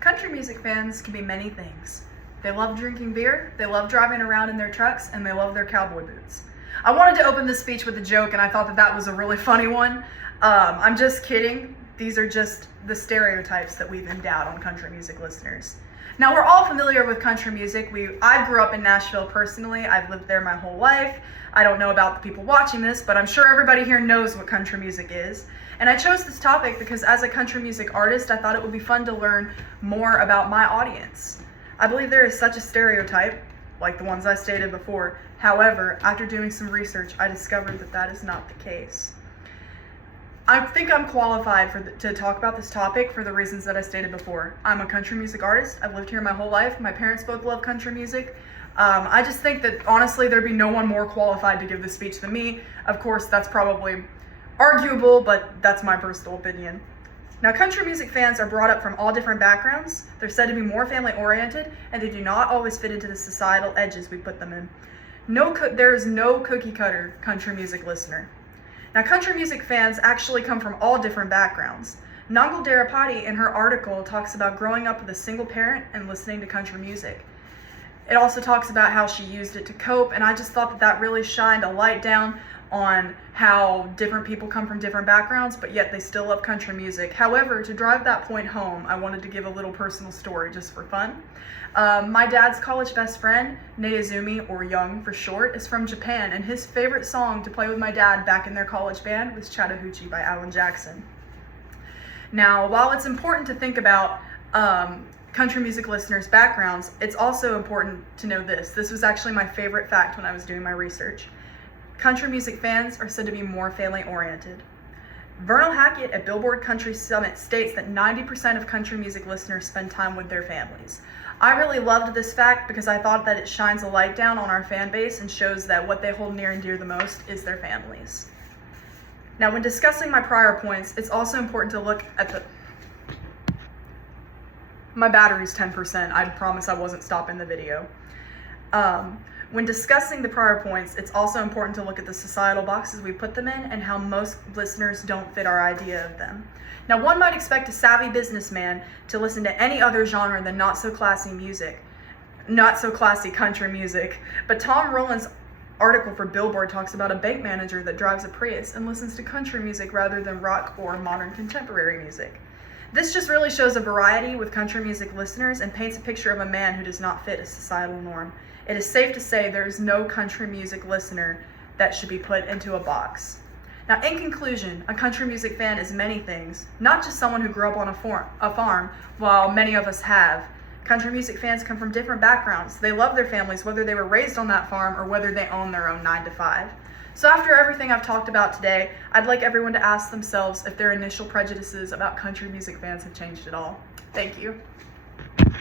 Country music fans can be many things. They love drinking beer, they love driving around in their trucks, and they love their cowboy boots. I wanted to open this speech with a joke, and I thought that that was a really funny one. I'm just kidding. These are just the stereotypes that we've endowed on country music listeners. Now, we're all familiar with country music. I grew up in Nashville personally. I've lived there my whole life. I don't know about the people watching this, but I'm sure everybody here knows what country music is. And I chose this topic because as a country music artist, I thought it would be fun to learn more about my audience. I believe there is such a stereotype, like the ones I stated before. However, after doing some research, I discovered that that is not the case. I think I'm qualified to talk about this topic for the reasons that I stated before. I'm a country music artist. I've lived here my whole life. My parents both love country music. I just think that honestly there'd be no one more qualified to give this speech than me. Of course, that's probably arguable, but that's my personal opinion. Now, country music fans are brought up from all different backgrounds. They're said to be more family-oriented, and they do not always fit into the societal edges we put them in. There is no cookie-cutter country music listener. Now, country music fans actually come from all different backgrounds. Nangal Darapati in her article talks about growing up with a single parent and listening to country music. It also talks about how she used it to cope, and I just thought that that really shined a light down on how different people come from different backgrounds, but yet they still love country music. However, to drive that point home, I wanted to give a little personal story just for fun. My dad's college best friend, Naizumi, or Young for short, is from Japan, and his favorite song to play with my dad back in their college band was Chattahoochee by Alan Jackson. Now, while it's important to think about country music listeners' backgrounds, it's also important to know this. This was actually my favorite fact when I was doing my research. Country music fans are said to be more family-oriented. Vernal Hackett at Billboard Country Summit states that 90% of country music listeners spend time with their families. I really loved this fact because I thought that it shines a light down on our fan base and shows that what they hold near and dear the most is their families. Now, when discussing my prior points, it's also important to look at my battery's 10%. I promise I wasn't stopping the video. When discussing the prior points, it's also important to look at the societal boxes we put them in and how most listeners don't fit our idea of them. Now, one might expect a savvy businessman to listen to any other genre than not so classy country music, but Tom Rowland's article for Billboard talks about a bank manager that drives a Prius and listens to country music rather than rock or modern contemporary music. This just really shows a variety with country music listeners and paints a picture of a man who does not fit a societal norm. It is safe to say there is no country music listener that should be put into a box. Now, in conclusion, a country music fan is many things, not just someone who grew up on a farm, while many of us have. Country music fans come from different backgrounds. They love their families, whether they were raised on that farm or whether they own their own 9-to-5. So after everything I've talked about today, I'd like everyone to ask themselves if their initial prejudices about country music fans have changed at all. Thank you.